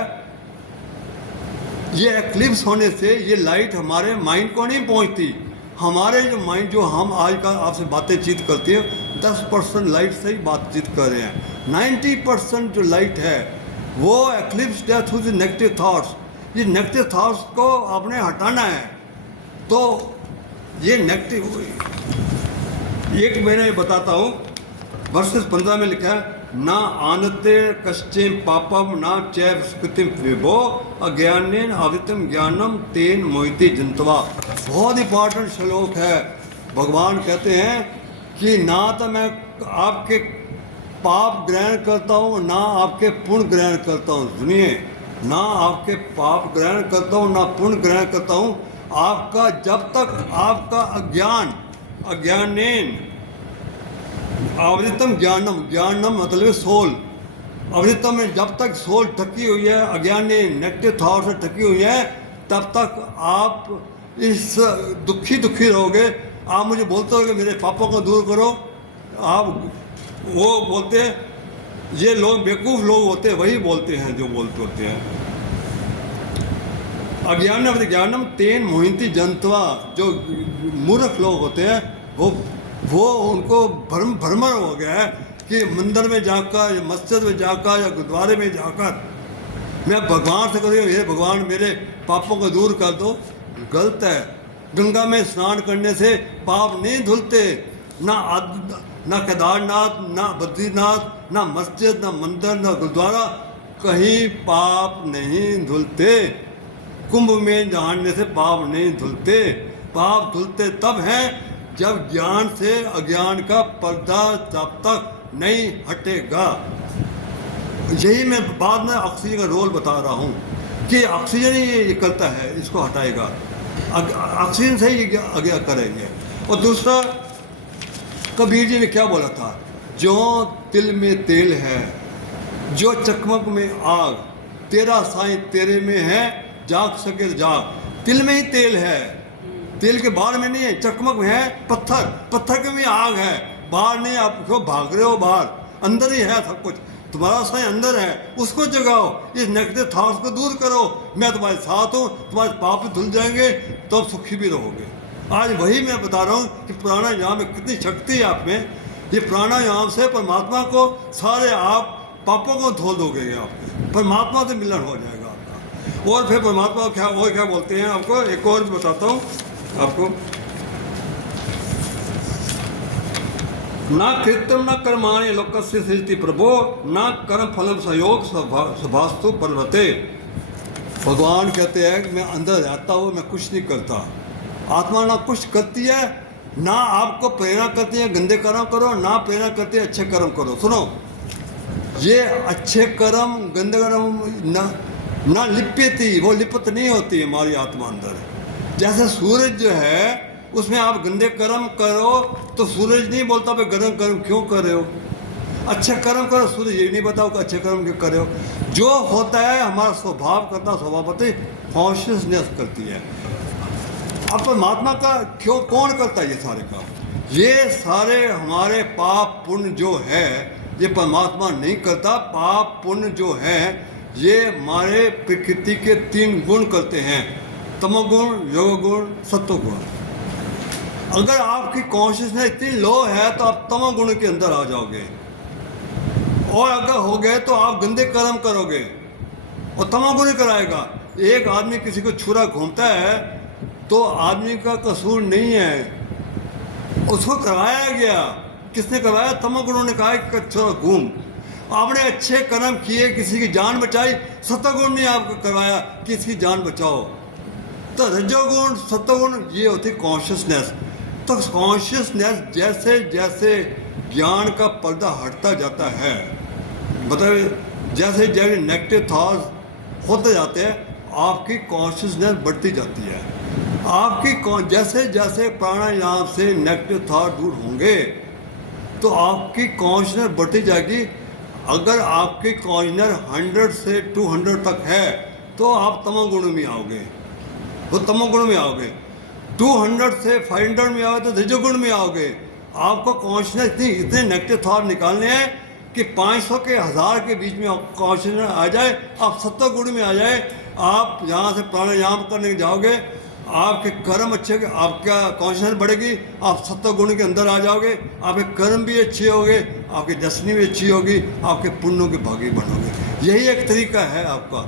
ये एक्लिप्स होने से ये लाइट हमारे माइंड को नहीं पहुंचती। हमारे जो माइंड, जो हम आज का आपसे बातें चीत करते हैं, 10% लाइट से ही बातचीत कर रहे हैं। 90% जो लाइट है वो एक्लिप्स डेथ हुई नेगेटिव थॉट्स। ये नेगेटिव थॉट्स को आपने हटाना है। तो ये नेगेटिव, एक मैंने बताता हूँ, वर्सेस 15 में लिखा है, ना आनते कश्चिम पापम ना चैव स्कृतिम विभो अज्ञानेन आवृतम ज्ञानम तेन मोहिति जंतवा। बहुत इंपॉर्टेंट श्लोक है। भगवान कहते हैं कि ना तो मैं आपके पाप ग्रहण करता हूँ, ना आपके पुण्य ग्रहण करता हूँ। सुनिए, ना आपके पाप ग्रहण करता हूँ, ना पुण्य ग्रहण करता हूँ। आपका जब तक आपका अज्ञानेन आवृतम ज्ञानम, ज्ञानम मतलब सोल, आवृतम में जब तक सोल ढकी हुई है, अज्ञान नेगेटिव थॉट से ढकी हुई है, तब तक आप इस दुखी रहोगे। आप मुझे बोलते हो कि मेरे पापों को दूर करो, आप वो बोलते हैं, ये लोग बेवकूफ़ लोग होते हैं, वही बोलते हैं जो बोलते होते हैं। अज्ञानम ज्ञानम तेन मोहिती जंतवा, जो मूर्ख लोग होते हैं वो उनको भ्रमण हो गया है कि मंदिर में जाकर या मस्जिद में जाकर या गुरुद्वारे में जाकर मैं भगवान से कहूँ, हे भगवान मेरे पापों को दूर कर दो। गलत है। गंगा में स्नान करने से पाप नहीं धुलते। ना केदारनाथ, ना बद्रीनाथ, ना मस्जिद, ना मंदिर, ना गुरुद्वारा, कहीं पाप नहीं धुलते। कुंभ में नहाने से पाप नहीं धुलते। पाप धुलते तब हैं जब ज्ञान से अज्ञान का पर्दा जब तक नहीं हटेगा। यही मैं बाद में ऑक्सीजन का रोल बता रहा हूँ कि ऑक्सीजन ही ये करता है, इसको हटाएगा। ऑक्सीजन से ही आज्ञा करेंगे। और दूसरा, कबीर जी ने क्या बोला था, जो तिल में तेल है, जो चकमक में आग, तेरा साईं तेरे में है, जाग सके तो जाग। तिल में ही तेल है, तेल के बाहर में नहीं है। चकमक में है पत्थर के में आग है, बाहर नहीं। आप क्यों भाग रहे हो बाहर, अंदर ही है सब कुछ। तुम्हारा साईं अंदर है, उसको जगाओ, इस नेगेटिव थॉट्स को दूर करो। मैं तुम्हारे साथ हूँ, तुम्हारे पाप धुल जाएंगे, तो आप सुखी भी रहोगे। आज वही मैं बता रहा हूँ कि प्राणायाम में कितनी शक्ति है आप में। ये प्राणायाम से परमात्मा को सारे आप पापों को धो दोगे, आपके परमात्मा से मिलन हो जाएगा आपका। और फिर परमात्मा क्या बोलते हैं आपको, एक और बताता हूँ आपको। ना कृत्यम न कर्माणि लोकस्य सृजति प्रभो, ना कर्म फलम सहयोग सभास्तु पर्वते। भगवान कहते हैं कि मैं अंदर रहता हूँ, मैं कुछ नहीं करता। आत्मा ना कुछ करती है, ना आपको प्रेरणा करती है गंदे कर्म करो, ना प्रेरणा करती है अच्छे कर्म करो। सुनो, ये अच्छे कर्म गंदे कर्म ना लिप्यती, वो लिपत नहीं होती हमारी आत्मा अंदर। जैसे सूरज जो है, उसमें आप गंदे कर्म करो तो सूरज नहीं बोलता भाई गंदे कर्म क्यों कर रहे हो, अच्छे कर्म करो। सूरज ये नहीं बताओ कि अच्छे कर्म क्यों कर रहे हो। जो होता है हमारा स्वभाव करता, स्वभावती कॉन्शियसनेस करती है। अब परमात्मा का क्यों कौन करता है ये सारे काम? ये सारे हमारे पाप पुण्य जो है ये परमात्मा नहीं करता। पाप पुण्य जो है ये हमारे प्रकृति के 3 गुण करते हैं, तमोगुण, योगगुण, सत्वगुण। अगर आपकी कॉन्शियसनेस इतनी लो है तो आप तमोगुण के अंदर आ जाओगे, और अगर हो गए तो आप गंदे कर्म करोगे और तमोगुण कराएगा। एक आदमी किसी को छुरा घूमता है तो आदमी का कसूर नहीं है, उसको करवाया गया। किसने करवाया? तमोगुणों ने कहा कि छुरा घूम। आपने अच्छे कर्म किए, किसी की जान बचाई, सत्वगुण ने आपको करवाया कि इसकी जान बचाओ। तो रजोगुण सत्वगुण ये होती कॉन्शियसनेस। तो कॉन्शियसनेस जैसे जैसे ज्ञान का पर्दा हटता जाता है, मतलब जैसे जैसे नेगेटिव थॉट्स होते जाते हैं, आपकी कॉन्शियसनेस बढ़ती जाती है। आपकी जैसे जैसे प्राणायाम से नेगेटिव थॉट दूर होंगे तो आपकी कॉन्शनर बढ़ती जाएगी। अगर आपकी कॉन्शनर 100 से 200 तक है तो आप तमोगुण में आओगे, तो तमोगुण में आओगे। 200 से 500 में आओगे तो रजोगुण में आओगे। आपको कॉन्शनर इतने नेगेटिव थॉट निकालने हैं कि 500 के 1000 के बीच में कॉन्शनर आ जाए, आप 70 गुण में आ जाए। आप यहाँ से प्राणायाम करने जाओगे, आपके कर्म अच्छे, आपका कॉन्शनस बढ़ेगी, आप 70 गुण के अंदर आ जाओगे, आपके कर्म भी अच्छे होंगे, आपकी डेस्टिनी भी अच्छी होगी, आपके पुण्यों के भागी बनोगे। यही एक तरीका है आपका,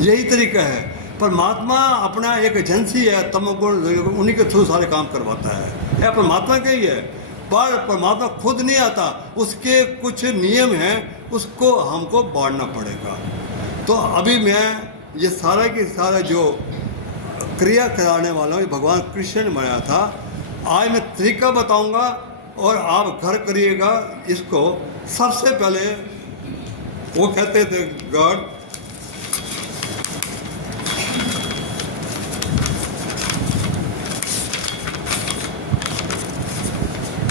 यही तरीका है। परमात्मा अपना एक एजेंसी है, तमोगुण उन्हीं के थ्रू सारे काम करवाता है, यह परमात्मा का ही है। पर परमात्मा खुद नहीं आता, उसके कुछ नियम हैं, उसको हमको बांटना पड़ेगा। तो अभी मैं ये सारा की सारा जो क्रिया कराने वाला हूँ, भगवान कृष्ण ने बनाया था। आज मैं तरीका बताऊंगा और आप घर करिएगा इसको। सबसे पहले वो कहते थे गॉड,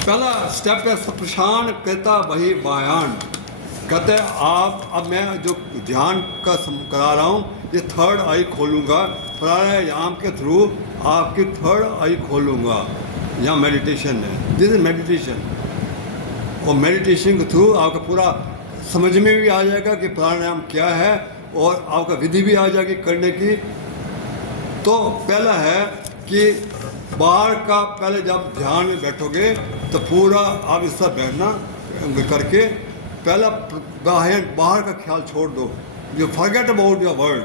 पहला स्टेप है सप्रशान कहता वही बायान। कहते आप, अब मैं जो ध्यान का करा रहा हूँ, ये थर्ड आई खोलूँगा, प्राणायाम के थ्रू आपकी थर्ड आई खोलूँगा। यहाँ मेडिटेशन है, दिस इज मेडिटेशन। और मेडिटेशन के थ्रू आपका पूरा समझ में भी आ जाएगा कि प्राणायाम क्या है, और आपका विधि भी आ जाएगी करने की। तो पहला है कि बाहर का, पहले जब ध्यान में बैठोगे तो पूरा आप इस तरह बैठना करके पहला बाहर का ख्याल छोड़ दो। You forget about your world,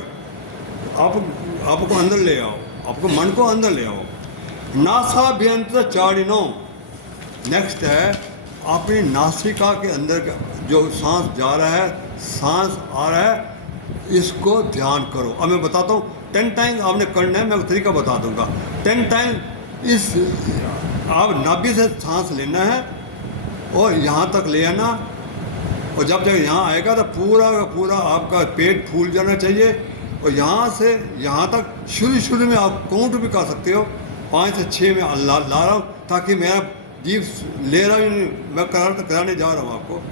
आपको अंदर ले आओ, आपको मन को अंदर ले आओ। नासाभ्यंतर चारिणो, नेक्स्ट है अपनी नासिका के अंदर का जो सांस जा रहा है, सांस आ रहा है, इसको ध्यान करो। अब मैं बताता हूँ 10 टाइम आपने करना है, मैं तरीका बता दूंगा। 10 टाइम इस आप नाभि से सांस लेना है और यहाँ तक ले आना, और जब यहाँ आएगा तो पूरा का पूरा आपका पेट फूल जाना चाहिए। और यहाँ से यहाँ तक शुरू में आप काउंट भी कर सकते हो, 5 से 6 में ला रहा हूँ, ताकि मेरा जीव ले रहा हूँ, मैं कराने जा रहा हूँ आपको।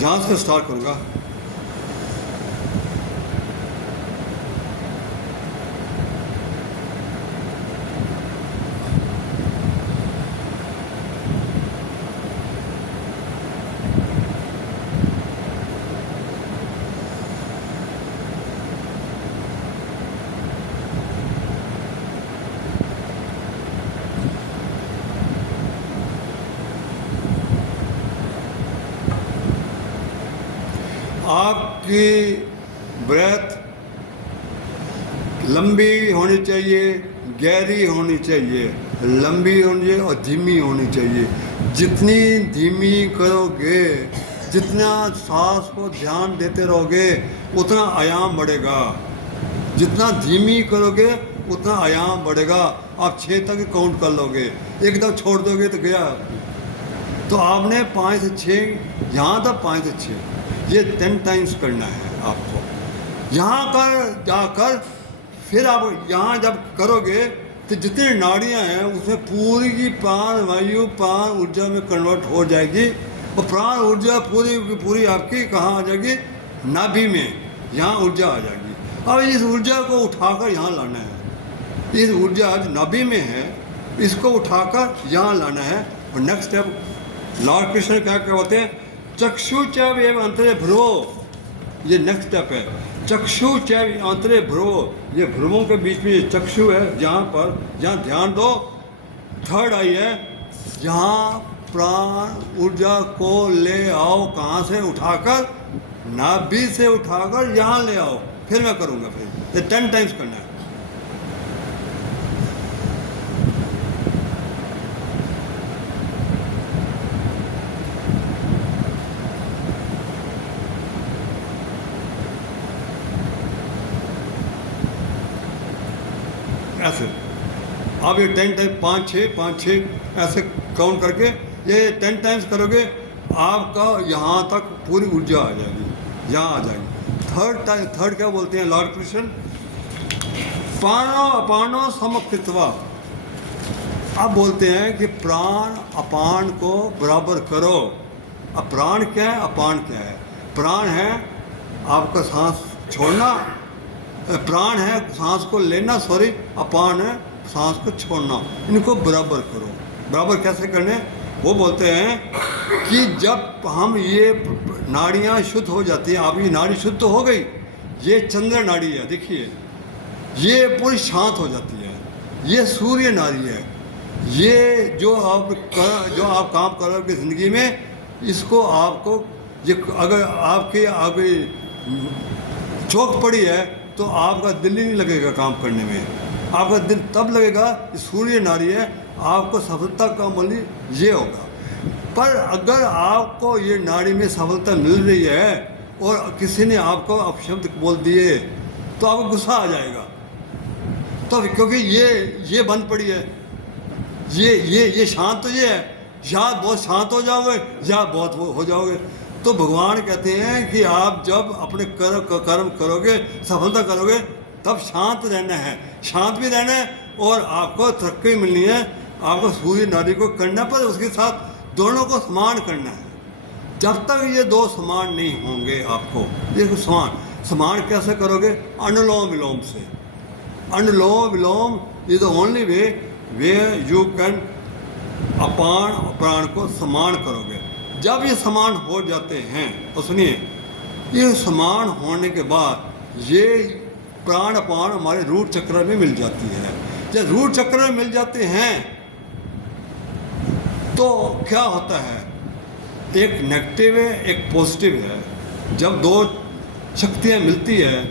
यहाँ से स्टार्ट करूँगा। आपकी ब्रेथ लंबी होनी चाहिए, गहरी होनी चाहिए, लंबी होनी चाहिए और धीमी होनी चाहिए। जितनी धीमी करोगे, जितना सांस को ध्यान देते रहोगे, उतना आयाम बढ़ेगा। जितना धीमी करोगे उतना आयाम बढ़ेगा। आप 6 तक काउंट कर लोगे, एकदम छोड़ दोगे तो गया। तो आपने 5 से 6, यहाँ तक 5 से 6, ये 10 टाइम्स करना है आपको। यहाँ कर जाकर फिर आप यहाँ जब करोगे तो जितनी नाड़ियाँ हैं उसमें पूरी की प्राण वायु प्राण ऊर्जा में कन्वर्ट हो जाएगी। और प्राण ऊर्जा पूरी की पूरी आपकी कहाँ आ जाएगी? नाभि में, यहाँ ऊर्जा आ जाएगी। अब इस ऊर्जा को उठाकर यहाँ लाना है। इस ऊर्जा आज नाभि में है, इसको उठाकर यहाँ लाना है। और नेक्स्ट स्टेप लॉर्ड कृष्ण क्या कहते हैं? चक्षु चैव एवं अंतरे भ्रुवो, ये नेक्स्ट स्टेप है। चक्षु चैव अंतरे भ्रुवो, ये भ्रुवों के बीच में ये चक्षु है, जहाँ पर जहाँ ध्यान दो। थर्ड आई है, जहाँ प्राण ऊर्जा को ले आओ, कहाँ से? उठाकर, नाभि से उठाकर यहाँ ले आओ। फिर मैं करूँगा, फिर ये 10 टाइम्स करना है। ऐसे आप ये 10 टाइम 5 6 ऐसे काउंट करके ये 10 टाइम्स करोगे, आपका यहाँ तक पूरी ऊर्जा आ जाएगी, यहाँ आ जाएगी। थर्ड क्या बोलते हैं लॉर्ड कृष्ण? प्राणो अपानो समकृत्वा, अब बोलते हैं कि प्राण अपान को बराबर करो। अब प्राण क्या है, अपान क्या है? प्राण है आपका सांस छोड़ना, प्राण है सांस को लेना, सॉरी, अपान है सांस को छोड़ना। इनको बराबर करो। बराबर कैसे करने? वो बोलते हैं कि जब हम ये नाड़ियाँ शुद्ध हो जाती हैं, आपकी नाड़ी शुद्ध तो हो गई, ये चंद्र नाड़ी है, देखिए ये पूरी शांत हो जाती है, ये सूर्य नाड़ी है। ये जो आप काम करोगे ज़िंदगी में, इसको आपको ये अगर आपके आगे चौक पड़ी है तो आपका दिल ही नहीं लगेगा काम करने में। आपका दिल तब लगेगा, सूर्य नाड़ी है, आपको सफलता का मूल्य ये होगा। पर अगर आपको ये नाड़ी में सफलता मिल रही है और किसी ने आपको अपशब्द बोल दिए तो आपको गुस्सा आ जाएगा। तो क्योंकि ये बंद पड़ी है, ये शांत तो ये है, या बहुत शांत हो जाओगे या बहुत वो हो जाओगे। तो भगवान कहते हैं कि आप जब अपने कर्म करोगे, सफलता करोगे, तब शांत रहना है, शांत भी रहना है और आपको तरक्की मिलनी है। आपको सूर्य नाड़ी को करना, पर उसके साथ दोनों को समान करना है। जब तक ये दो समान नहीं होंगे, आपको ये समान कैसे करोगे? अनुलोम विलोम से। Anulom Vilom is the only way you can अपान प्राण को समान करोगे। जब ये समान हो जाते हैं, तो सुनिए, ये समान होने के बाद ये प्राण अपान हमारे रूट चक्र में मिल जाती है। जब रूट चक्र में मिल जाते हैं तो क्या होता है? एक नेगेटिव है, एक पॉजिटिव है। जब दो शक्तियाँ मिलती है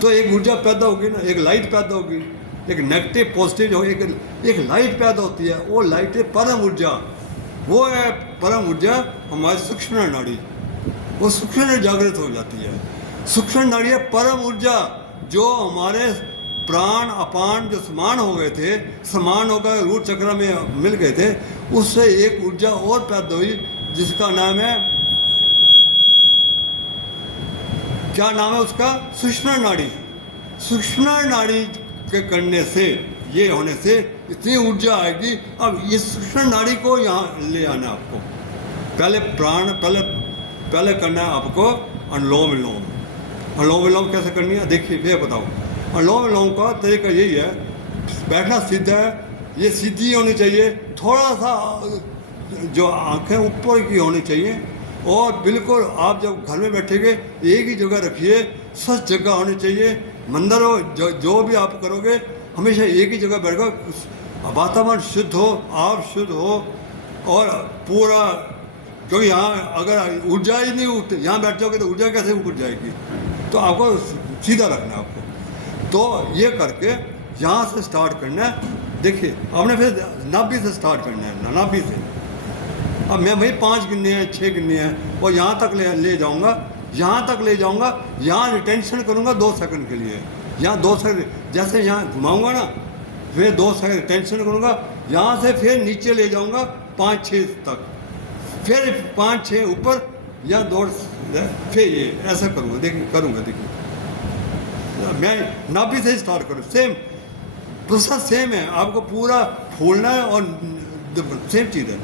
तो एक ऊर्जा पैदा होगी ना, एक लाइट पैदा होगी। एक नेगेटिव पॉजिटिव हो, एक लाइट पैदा होती है, वो लाइट है परम ऊर्जा। वो है परम ऊर्जा हमारी सूक्ष्म नाड़ी, वो सूक्ष्म जागृत हो जाती है। सूक्ष्म नाड़ी है परम ऊर्जा, जो हमारे प्राण अपान जो समान हो गए थे, समान होकर रूट चक्र में मिल गए थे, उससे एक ऊर्जा और पैदा हुई जिसका नाम है, क्या नाम है उसका? सूक्ष्म नाड़ी। सूक्ष्म नाड़ी के करने से, ये होने से इतनी ऊर्जा आएगी। अब इस सूक्ष्म नाड़ी को यहाँ ले आना है आपको। पहले पहले करना है आपको अनुलोम विलोम। अनुलोम विलोम कैसे करनी है? देखिए फिर बताओ। अनुलोम विलोम का तरीका यही है, बैठना सीधा है, ये सीधी होनी चाहिए, थोड़ा सा जो आंखें ऊपर की होनी चाहिए, और बिल्कुल आप जब घर में बैठेंगे एक ही जगह रखिए, सच जगह होनी चाहिए। मंदिर हो, जो भी आप करोगे हमेशा एक ही जगह बैठकर, वातावरण शुद्ध हो, आप शुद्ध हो, और पूरा, क्योंकि यहाँ अगर ऊर्जा ही नहीं उठते, यहाँ बैठ जाओगे तो ऊर्जा कैसे ऊपर जाएगी? तो आपको सीधा रखना है आपको। तो ये करके यहाँ से स्टार्ट करना है। देखिए आपने फिर नाभि से स्टार्ट करना है, नाभि से। अब मैं भाई 5 गिनने हैं, 6 गिनने हैं, और यहाँ तक ले जाऊँगा, यहाँ तक ले जाऊँगा, यहाँ रिटेंशन करूँगा 2 सेकंड के लिए। यहाँ 2 सेकंड, जैसे यहाँ घुमाऊँगा ना, फिर 2 सेकंड रिटेंशन करूँगा, यहाँ से फिर नीचे ले जाऊँगा 5-6 तक, फिर 5-6 ऊपर, या दौड़, फिर ये ऐसा करूँगा। देखिए मैं नाभि से स्टार्ट करूँ। सेम प्रोसेस सेम है, आपको पूरा फूलना है और सेम चीज़ है।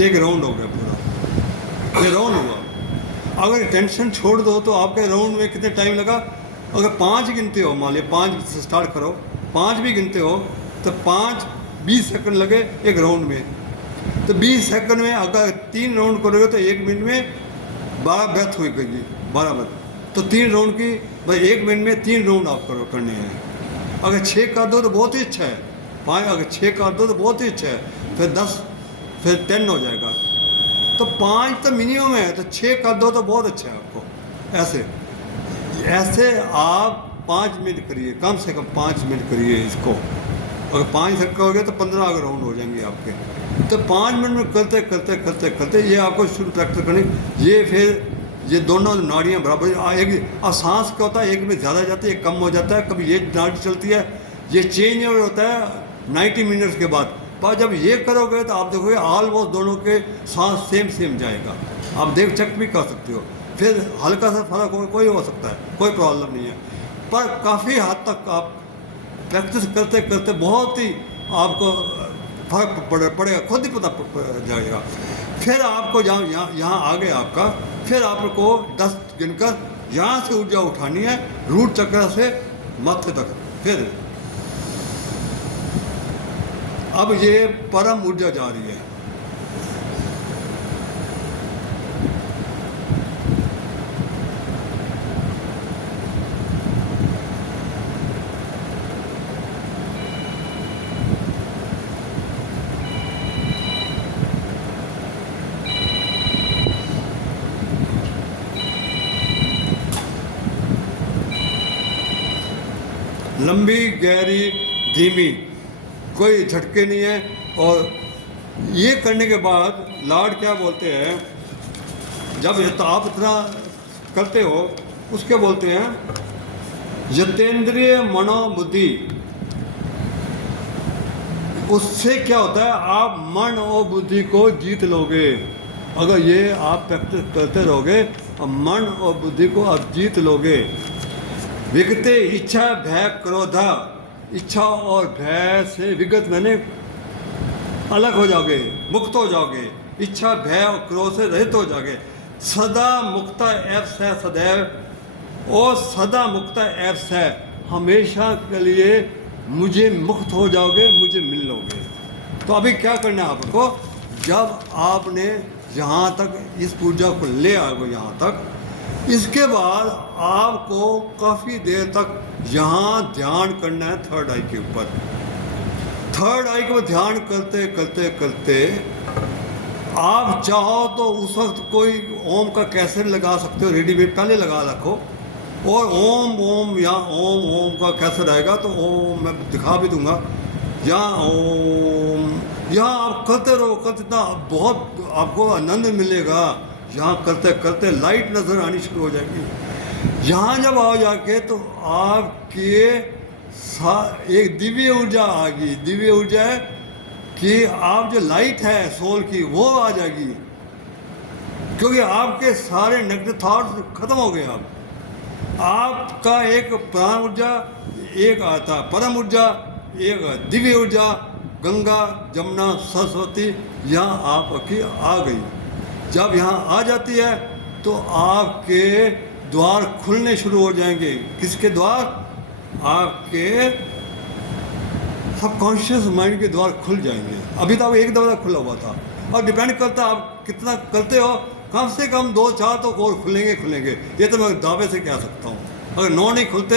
एक राउंड हो गया पूरा, ये राउंड हुआ। अगर टेंशन छोड़ दो तो आपके राउंड में कितने टाइम लगा? अगर 5 गिनते हो, मान लिया 5 से स्टार्ट करो, 5 भी गिनते हो तो 20 सेकंड लगे एक राउंड में। तो 20 सेकंड में अगर 3 राउंड करोगे तो 1 मिनट में 12 ब्रेथ हुई गई, 12 ब्रेथ। तो 3 राउंड की भाई 1 मिनट में 3 राउंड आप करने हैं। अगर 6 कर दो तो बहुत ही अच्छा है, 5 अगर 6 कर दो तो बहुत ही अच्छा है, फिर 10, फिर 10 हो जाएगा। तो 5 तो मिनिमम है, तो 6 कर दो तो बहुत अच्छा है आपको। ऐसे ऐसे आप 5 मिनट करिए, कम से कम 5 मिनट करिए इसको। अगर 5 सेकंड करोगे तो 15 राउंड हो जाएंगे आपके। तो 5 मिनट में करते करते करते करते ये आपको शुरू प्रैक्टिस करनी। ये फिर ये दोनों नाड़ियाँ बराबर एक। अब सांस क्या होता है, एक में ज़्यादा जाती है, एक कम हो जाता है, कभी ये नाड़ी चलती है, ये चेंज होता है 90 मिनट्स के बाद। पर जब ये करोगे तो आप देखोगे ऑलमोस्ट दोनों के सांस सेम जाएगा। आप देख चेक भी कर सकते हो। फिर हल्का सा फर्क हो कोई हो सकता है, कोई प्रॉब्लम नहीं है। पर काफ़ी हद तक आप प्रैक्टिस करते करते बहुत ही आपको फर्क पड़ेगा, खुद ही पता जाएगा। फिर आपको यहाँ आ गया आपका, फिर आपको 10 गिनकर यहाँ से ऊर्जा उठानी है, रूट चक्र से माथे तक। फिर अब ये परम ऊर्जा जा रही है। लंबी, गहरी, धीमी, कोई झटके नहीं है। और ये करने के बाद लॉर्ड क्या बोलते हैं, जब तो आप इतना करते हो उसके बोलते हैं यतेंद्रिय मनोबुद्धि। उससे क्या होता है, आप मन और बुद्धि को जीत लोगे। अगर ये आप प्रैक्टिस करते रहोगे और मन और बुद्धि को आप जीत लोगे। विगते इच्छा भय क्रोधा, इच्छा और भय से विगत मैंने अलग हो जाओगे, मुक्त हो जाओगे। इच्छा भय और क्रोध से रहित हो जाओगे। सदा मुक्ता एप्स है सदैव, और सदा मुक्ता एप्स है हमेशा के लिए मुझे मुक्त हो जाओगे, मुझे मिल लोगे। तो अभी क्या करना है आपको, जब आपने यहाँ तक इस ऊर्जा को ले आओगे यहाँ तक, इसके बाद आपको काफ़ी देर तक यहाँ ध्यान करना है थर्ड आई के ऊपर। थर्ड आई के ऊपर ध्यान करते करते करते आप चाहो तो उस वक्त कोई ओम का कैसेट लगा सकते हो, रेडीमेड पहले लगा रखो। और ओम यहाँ ओम का कैसेट आएगा तो ओम मैं दिखा भी दूंगा। यहाँ ओम, यहाँ आप करते रहो, करते इतना बहुत आपको आनंद मिलेगा। यहाँ करते करते लाइट नज़र आनी शुरू हो जाएगी। यहाँ जब आ जाके तो आपके एक दिव्य ऊर्जा आ गई। दिव्य ऊर्जा है कि आप जो लाइट है सोल की वो आ जाएगी, क्योंकि आपके सारे नेगेटिव थॉट्स खत्म हो गए। आपका एक प्राण ऊर्जा एक आता, परम ऊर्जा एक, दिव्य ऊर्जा गंगा जमुना सरस्वती यहाँ आपकी आ गई। जब यहाँ आ जाती है तो आपके द्वार खुलने शुरू हो जाएंगे। किसके द्वार, आपके सबकॉन्शियस माइंड के द्वार खुल जाएंगे। अभी तो एक दरवाजा खुला हुआ था, और डिपेंड करता है आप कितना करते हो। कम से कम 2-4 तो और खुलेंगे। ये तो मैं दावे से कह सकता हूँ। अगर 9 नहीं खुलते,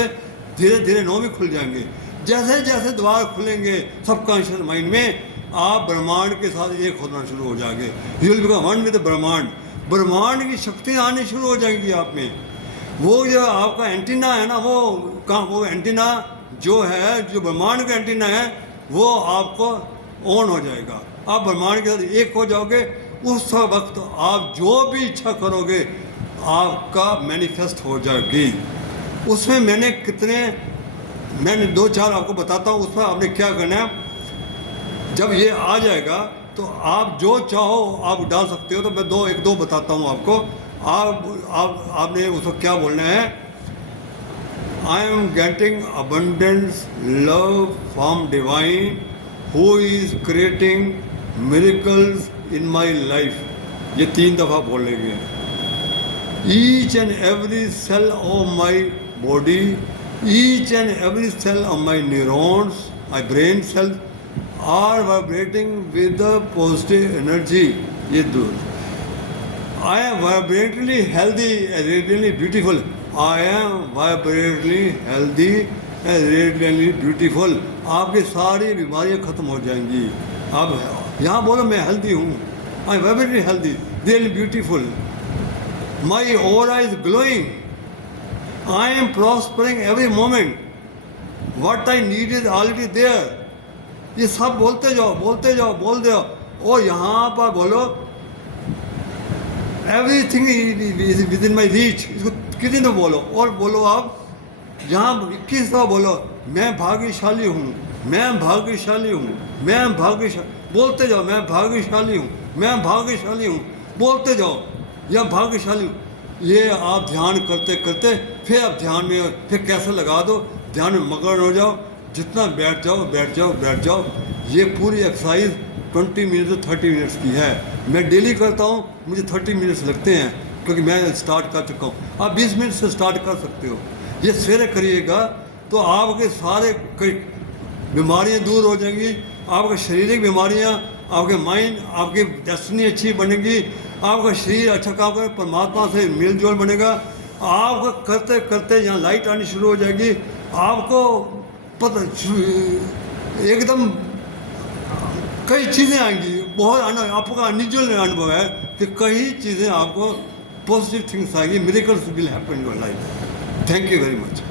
धीरे धीरे 9 भी खुल जाएंगे। जैसे जैसे द्वार खुलेंगे सबकॉन्शियस माइंड में, आप ब्रह्मांड के साथ एक होना शुरू हो जाएंगे। You will become one with ब्रह्मांड। ब्रह्मांड की शक्ति आनी शुरू हो जाएगी आप में। वो जो आपका एंटीना है ना, वो एंटीना जो है, जो ब्रह्मांड का एंटीना है, वो आपको ऑन हो जाएगा। आप ब्रह्मांड के साथ एक हो जाओगे। उस वक्त आप जो भी इच्छा करोगे आपका मैनिफेस्ट हो जाएगी। उसमें मैंने 2-4 आपको बताता हूँ। उसमें आपने क्या करना है, जब ये आ जाएगा तो आप जो चाहो आप डाल सकते हो। तो मैं 1-2 बताता हूँ आपको। आपने उसको क्या बोलना है, I am getting abundance love from divine who is creating miracles in my life. ये 3 दफ़ा बोलेंगे। Each and every cell of my body, each and every cell of my neurons, my brain cell are vibrating with the positive energy. ये दूर, I am vibrantly healthy and radiantly beautiful. I am vibrantly healthy and radiantly beautiful. आपकी सारी बीमारियां खत्म हो जाएंगी। आप यहाँ बोलो मैं हेल्दी हूँ, I am vibrantly healthy, really beautiful. My aura is glowing. I am prospering every moment. What I need is already there. ये सब बोलते जाओ, बोलते जाओ, बोल दो। और यहाँ पर बोलो everything is with in my reach. इसको कितनी तो बोलो, और बोलो आप जहाँ 21 दफा बोलो मैं भाग्यशाली हूँ, मैं भाग्यशाली हूँ, मैं भाग्यशाली, बोलते जाओ मैं भाग्यशाली हूँ, मैं भाग्यशाली हूँ, बोलते जाओ या भाग्यशाली हूँ। ये आप ध्यान करते करते फिर आप ध्यान में फिर कैसे लगा दो, ध्यान में मगन हो जाओ, जितना बैठ जाओ बैठ जाओ बैठ जाओ। ये पूरी एक्सरसाइज 20 मिनट से 30 मिनट्स की है। मैं डेली करता हूँ, मुझे 30 मिनट्स लगते हैं क्योंकि मैं स्टार्ट कर चुका हूँ। आप 20 मिनट से स्टार्ट कर सकते हो। ये सवेरे करिएगा तो आपके सारे बीमारियाँ दूर हो जाएंगी, आपके शारीरिक बीमारियाँ, आपके माइंड, आपकी डेस्टिनी अच्छी बनेगी, आपका शरीर अच्छा काम करे, परमात्मा से मेल जोल बनेगा। आपका करते करते यहाँ लाइट आनी शुरू हो जाएगी, आपको पता एकदम कई चीज़ें आएंगी। बहुत आपका अनयूजुअल अनुभव है कि कई चीज़ें आपको पॉजिटिव थिंग्स आएंगी, miracles will happen in your life. Thank you very much.